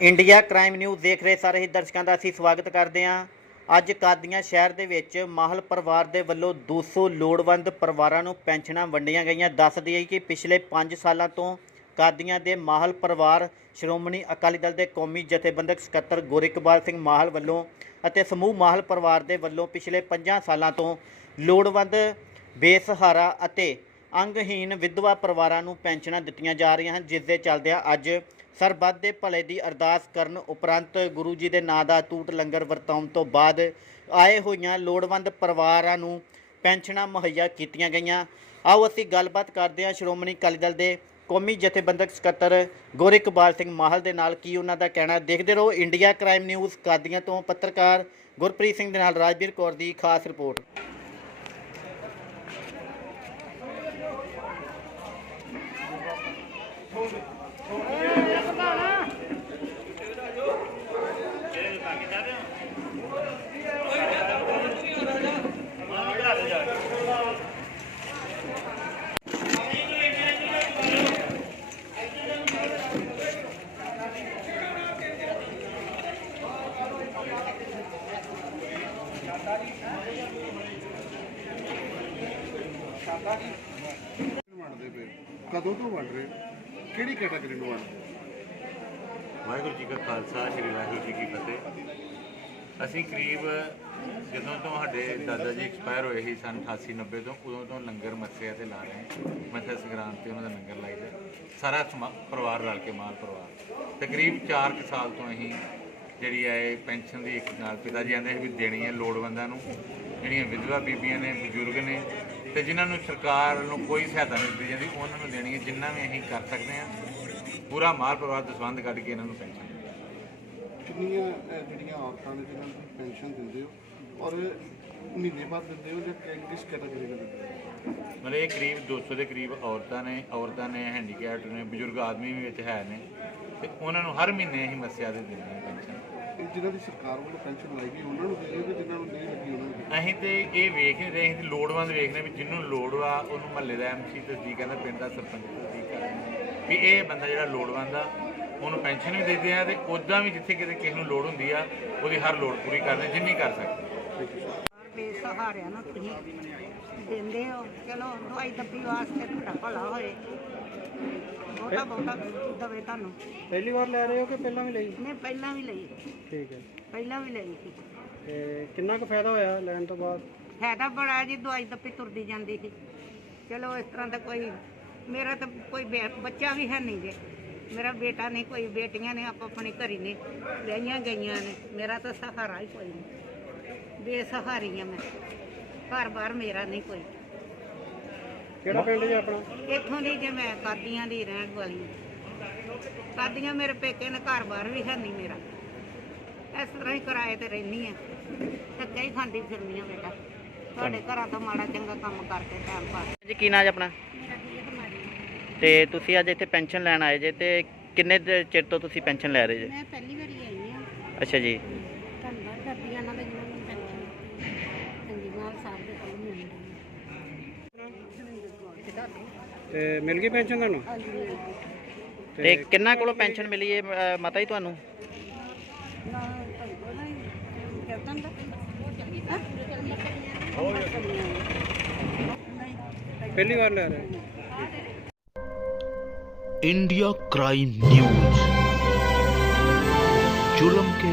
India crime news ਦੇਖ ਰਹੇ ਸਾਰੇ ਹੀ ਦਰਸ਼ਕਾਂ ਦਾ ਅਸੀਂ ਸਵਾਗਤ ਕਰਦੇ ਹਾਂ। ਅੱਜ ਕਾਦੀਆਂ ਸ਼ਹਿਰ ਦੇ ਵਿੱਚ ਮਾਹਲ ਪਰਿਵਾਰ ਦੇ ਵੱਲੋਂ 200 ਲੋੜਵੰਦ ਪਰਿਵਾਰਾਂ ਨੂੰ ਪੈਨਸ਼ਨਾਂ ਵੰਡੀਆਂ ਗਈਆਂ। ਦੱਸ ਦਈਏ ਕਿ ਪਿਛਲੇ 5 ਸਾਲਾਂ ਤੋਂ ਕਾਦੀਆਂ ਦੇ ਮਾਹਲ ਪਰਿਵਾਰ ਸ਼੍ਰੋਮਣੀ ਅਕਾਲੀ ਦਲ ਦੇ ਕੌਮੀ ਜਥੇਬੰਦਕ ਸਕੱਤਰ ਗੋਰਿਕਬਾਲ ਸਿੰਘ ਮਾਹਲ ਵੱਲੋਂ ਅਤੇ ਸਮੂਹ ਮਾਹਲ ਪਰਿਵਾਰ ਦੇ ਵੱਲੋਂ ਪਿਛਲੇ 5 ਸਾਲਾਂ ਤੋਂ ਲੋੜਵੰਦ ਬੇਸਹਾਰਾ ਅਤੇ ਅੰਗਹੀਨ ਵਿਧਵਾ ਪਰਿਵਾਰਾਂ ਨੂੰ ਪੈਨਸ਼ਨਾਂ ਦਿੱਤੀਆਂ ਜਾ ਰਹੀਆਂ ਹਨ ਜਿਸ ਦੇ ਚੱਲਦਿਆਂ ਅੱਜ ਸਰਬੱਤ ਦੇ ਭਲੇ ਦੀ ਅਰਦਾਸ ਕਰਨ ਉਪਰੰਤ ਗੁਰੂ ਜੀ ਦੇ ਨਾਂ ਦਾ ਟੂਟ ਲੰਗਰ ਵਰਤਾਉਣ ਤੋਂ ਬਾਅਦ ਆਏ ਹੋਈਆਂ ਲੋੜਵੰਦ ਪਰਿਵਾਰਾਂ ਨੂੰ ਪੈਨਸ਼ਨਾਂ ਮੁਹੱਈਆ ਕੀਤੀਆਂ ਗਈਆਂ। ਆਓ ਅਸੀਂ ਗੱਲਬਾਤ ਕਰਦੇ ਹਾਂ ਸ਼੍ਰੋਮਣੀ ਅਕਾਲੀ ਦਲ ਦੇ ਕੌਮੀ ਜਥੇਬੰਦਕ ਸਕੱਤਰ ਗੋਰਿਕਬਾਲ ਸਿੰਘ ਮਾਹਲ ਦੇ ਨਾਲ ਕੀ ਉਹਨਾਂ ਦਾ ਕਹਿਣਾ ਦੇਖਦੇ ਰਹੋ ਇੰਡੀਆ ਕ੍ਰਾਈਮ ਨਿਊਜ਼ ਕਾਦੀਆਂ ਤੋਂ ਪੱਤਰਕਾਰ ਗੁਰਪ੍ਰੀਤ ਸਿੰਘ ਦੇ ਨਾਲ ਰਾਜਵੀਰ ਕੌਰ ਦੀ ਖਾਸ ਰਿਪੋਰਟ। ਵੰਡਦੇ ਪਏ ਕਦੋਂ ਤੋਂ ਵੰਡ ਰਹੇ ਕਿਹੜੀ ਕੈਟਾਗਰੀ ਨੂੰ ਵੰਡਦੇ ਵਾਹਿਗੁਰੂ ਜੀ ਕਾ ਖਾਲਸਾ, ਸ੍ਰੀ ਵਾਹਿਗੁਰੂ ਜੀ ਕੀ ਫਤਿਹ। ਅਸੀਂ ਕਰੀਬ ਜਦੋਂ ਤੋਂ ਸਾਡੇ ਦਾਦਾ ਜੀ ਐਕਸਪਾਇਰ ਹੋਏ ਸੀ ਸਨ 88 90 ਤੋਂ, ਉਦੋਂ ਤੋਂ ਲੰਗਰ ਮੱਸਿਆ ਤੇ ਲਾ ਰਹੇ ਹਾਂ। ਮੱਸਿਆ ਸੰਗਰਾਂਦ ਤੇ ਉਹਨਾਂ ਦਾ ਲੰਗਰ ਲਾਈਦਾ ਸਾਰਾ ਸਮਾ- ਪਰਿਵਾਰ ਰਲ ਕੇ ਮਾਲ ਪਰਿਵਾਰ। ਤਕਰੀਬ 4 ਸਾਲ ਤੋਂ ਅਸੀਂ ਜਿਹੜੀ ਹੈ ਇਹ ਪੈਨਸ਼ਨ ਦੀ ਇੱਕ ਨਾਲ ਪਿਤਾ ਜੀ ਆਂਦੇ ਵੀ ਦੇਣੀ ਹੈ ਲੋੜਵੰਦਾਂ ਨੂੰ ਜਿਹੜੀਆਂ ਵਿਧਵਾ ਬੀਬੀਆਂ ਨੇ ਬਜ਼ੁਰਗ ਨੇ ਤੇ ਜਿਨ੍ਹਾਂ ਨੂੰ ਸਰਕਾਰ ਨੂੰ ਕੋਈ ਸਹਾਇਤਾ ਨਹੀਂ ਦਿੱਤੀ ਜਾਂਦੀ ਉਹਨਾਂ ਨੂੰ ਦੇਣੀ ਹੈ ਜਿੰਨਾ ਵੀ ਅਸੀਂ ਕਰ ਸਕਦੇ ਹਾਂ ਪੂਰਾ ਮਾਲ ਪਰਿਵਾਰ ਦਸਵੰਦ ਕੱਢ ਕੇ ਇਹਨਾਂ ਨੂੰ ਪੈਨਸ਼ਨ ਕਿੰਨੀਆਂ ਜਿਹੜੀਆਂ ਔਰਤਾਂ ਨੇ ਜਿਨ੍ਹਾਂ ਨੂੰ ਪੈਨਸ਼ਨ ਦਿੰਦੇ ਹੋ ਔਰ ਮਹੀਨੇ ਬਾਅਦ ਦਿੰਦੇ ਹੋ ਜਾਂ ਕਿਸ ਕੈਟਾਗਰੀ ਦਾ ਦਿੰਦੇ ਹੋ? ਮਤਲਬ ਇਹ ਕਰੀਬ 200 ਦੇ ਕਰੀਬ ਔਰਤਾਂ ਨੇ ਔਰਤਾਂ ਨੇ ਹੈਂਡੀਕੈਪਡ ਨੇ ਬਜ਼ੁਰਗ ਆਦਮੀ ਵੀ ਵਿੱਚ ਹੈ ਨੇ ਤੇ ਉਹਨਾਂ ਨੂੰ ਹਰ ਮਹੀਨੇ ਅਸੀਂ ਮੱਸਿਆ ਦੇ ਦਿੰਦੇ ਹਾਂ ਪੈਨਸ਼ਨ। ਜਿਨ੍ਹਾਂ ਦੀ ਸਰਕਾਰ ਵੱਲੋਂ ਪੈਨਸ਼ਨ ਲਾਈ ਗਈ ਉਹਨਾਂ ਨੂੰ ਦਿੰਦੇ ਹੋ ਕਿ ਜਿਨ੍ਹਾਂ ਨੂੰ ਨਹੀਂ ਲੱਗੀ ਉਹਨਾਂ ਨੂੰ ਦਿੰਦੇ ਅਸੀਂ ਤੇ ਇਹ ਵੇਖ ਰਹੇ ਅਸੀਂ ਤੇ ਲੋੜਵੰਦ ਵੇਖਦੇ ਵੀ ਜਿਹਨੂੰ ਲੋੜ ਵਾ ਉਹਨੂੰ ਮਹੱਲੇ ਦਾ ਐਮਸੀ ਤਸਦੀਕ ਕਰਦਾ ਪਿੰਡ ਦਾ ਸਰਪੰਚ ਤਸਦੀਕ ਕਰਦਾ ਵੀ ਇਹ ਬੰਦਾ ਜਿਹੜਾ ਲੋੜਵੰਦ ਆ ਉਹਨੂੰ ਪੈਨਸ਼ਨ ਵੀ ਦਿੰਦੇ ਆ ਤੇ ਉਦਾਂ ਵੀ ਜਿੱਥੇ ਕਿਤੇ ਕਿਸੇ ਨੂੰ ਲੋੜ ਹੁੰਦੀ ਆ ਉਹਦੀ ਹਰ ਲੋੜ ਪੂਰੀ ਕਰਦੇ ਜਿੰਨੀ ਕਰ ਸਕਦੇ। ਬੇਸਹਾਰਿਆਂ ਨੂੰ ਤੁਸੀਂ ਦਿੰਦੇ ਹੋ ਚਲੋ ਦਵਾਈ ਦੱਬੀ ਵਾਸਤੇ ਤੁਹਾਡਾ ਭਲਾ ਹੋਏ। ਬਹੁਤਾ ਬਹੁਤਾ ਦਵੇ ਤੁਹਾਨੂੰ। ਪਹਿਲੀ ਵਾਰ ਲੈ ਰਹੇ ਹੋ ਕਿ ਪਹਿਲਾਂ ਵੀ ਲਈ? ਮੈਂ ਪਹਿਲਾਂ ਵੀ ਲਈ। ਠੀਕ ਹੈ। ਪਹਿਲਾਂ ਵੀ ਲਈ ਸੀ। ਤੇ ਕਿੰਨਾ ਕੁ ਫਾਇਦਾ ਹੋਇਆ ਲੈਣ ਤੋਂ ਬਾਅਦ? ਫਾਇਦਾ ਬੜਾ ਜੀ ਦਵਾਈ ਦੱਬੀ ਤੁਰਦੀ ਜਾਂਦੀ ਸੀ। ਚਲੋ ਇਸ ਤਰ੍ਹਾਂ ਦਾ ਕੋਈ ਮੇਰਾ ਤਾਂ ਕੋਈ ਬੱਚਾ ਵੀ ਹੈ ਨਹੀਂ ਜੇ। ਮੇਰਾ ਬੇਟਾ ਨਹੀਂ ਕੋਈ ਬੇਟੀਆਂ ਨੇ ਆਪੋ ਆਪਣੀ ਘਰੀ ਨੇ ਵਿਆਹੀਆਂ ਗਈਆਂ ਨੇ। ਮੇਰਾ ਤਾਂ ਸਹਾਰਾ ਹੀ ਕੋਈ ਨਹੀਂ। ਬੇਸਹਾਰੀ ਆ ਮੈਂ। ਘਰ-ਬਾਰ ਮੇਰਾ ਨਹੀਂ ਕੋਈ। ਕਿਹੜਾ ਪਿੰਡ ਜੀ ਆਪਣਾ? ਇੱਥੋਂ ਦੀ ਜੇ ਮੈਂ ਕਾਦੀਆਂ ਦੀ ਰਹਿਣ ਵਾਲੀ ਹਾਂ। ਕਾਦੀਆਂ ਮੇਰੇ ਪੇਕੇ ਨੇ ਘਰ-ਬਾਰ ਵੀ ਹੈ ਨਹੀਂ ਮੇਰਾ। ਇਸ ਤਰ੍ਹਾਂ ਹੀ ਕਿਰਾਏ ਤੇ ਰਹਿੰਦੀ ਆ ਧੱਕੇ ਹੀ ਖਾਂਦੀ ਫਿਰਨੀ ਆ ਬੇਟਾ। ਤੁਹਾਡੇ ਘਰਾਂ ਤੋਂ ਮਾੜਾ ਚੰਗਾ ਕੰਮ ਕਰਕੇ ਟਾਈਮ ਪਾਸ ਜੀ ਕੀ ਨਾਂ ਜੀ ਆਪਣਾ? ਤੇ ਤੁਸੀਂ ਅੱਜ ਇੱਥੇ ਪੈਨਸ਼ਨ ਲੈਣ ਆਏ ਜੇ ਤੇ ਕਿੰਨੇ ਦੇ ਚਿਰ ਤੋਂ ਤੁਸੀਂ ਪੈਨਸ਼ਨ ਲੈ ਰਹੇ ਜੇ? ਮੈਂ ਪਹਿਲੀ ਵਾਰੀ ਆਈ ਆ ਅੱਛਾ ਜੀ। ਧੰਨਵਾਦ ਕਰਦੀ ਆ ਇਹਨਾਂ ਦਾ ਜਿਹਨਾਂ ਦੇ ਕੋਲ ਮਿਲਦੀ ਤੇ ਮਿਲ ਗਈ ਪੈਨਸ਼ਨ ਤੁਹਾਨੂੰ ਹਾਂਜੀ ਤੇ ਕਿੰਨਾ ਕੋਲੋਂ ਪੈਨਸ਼ਨ ਮਿਲੀ ਹੈ ਅ, ਮਾਤਾ ਜੀ ਤੁਹਾਨੂੰ ਨਾ ਤੁਹਾਡੇ ਕੋਲ ਨਹੀਂ ਕਰਦਨ ਦਾ ਪਹਿਲੀ ਵਾਰ ਲੈ ਰਹੇ ਹੋ इंडिया क्राइम न्यूज जुल्म के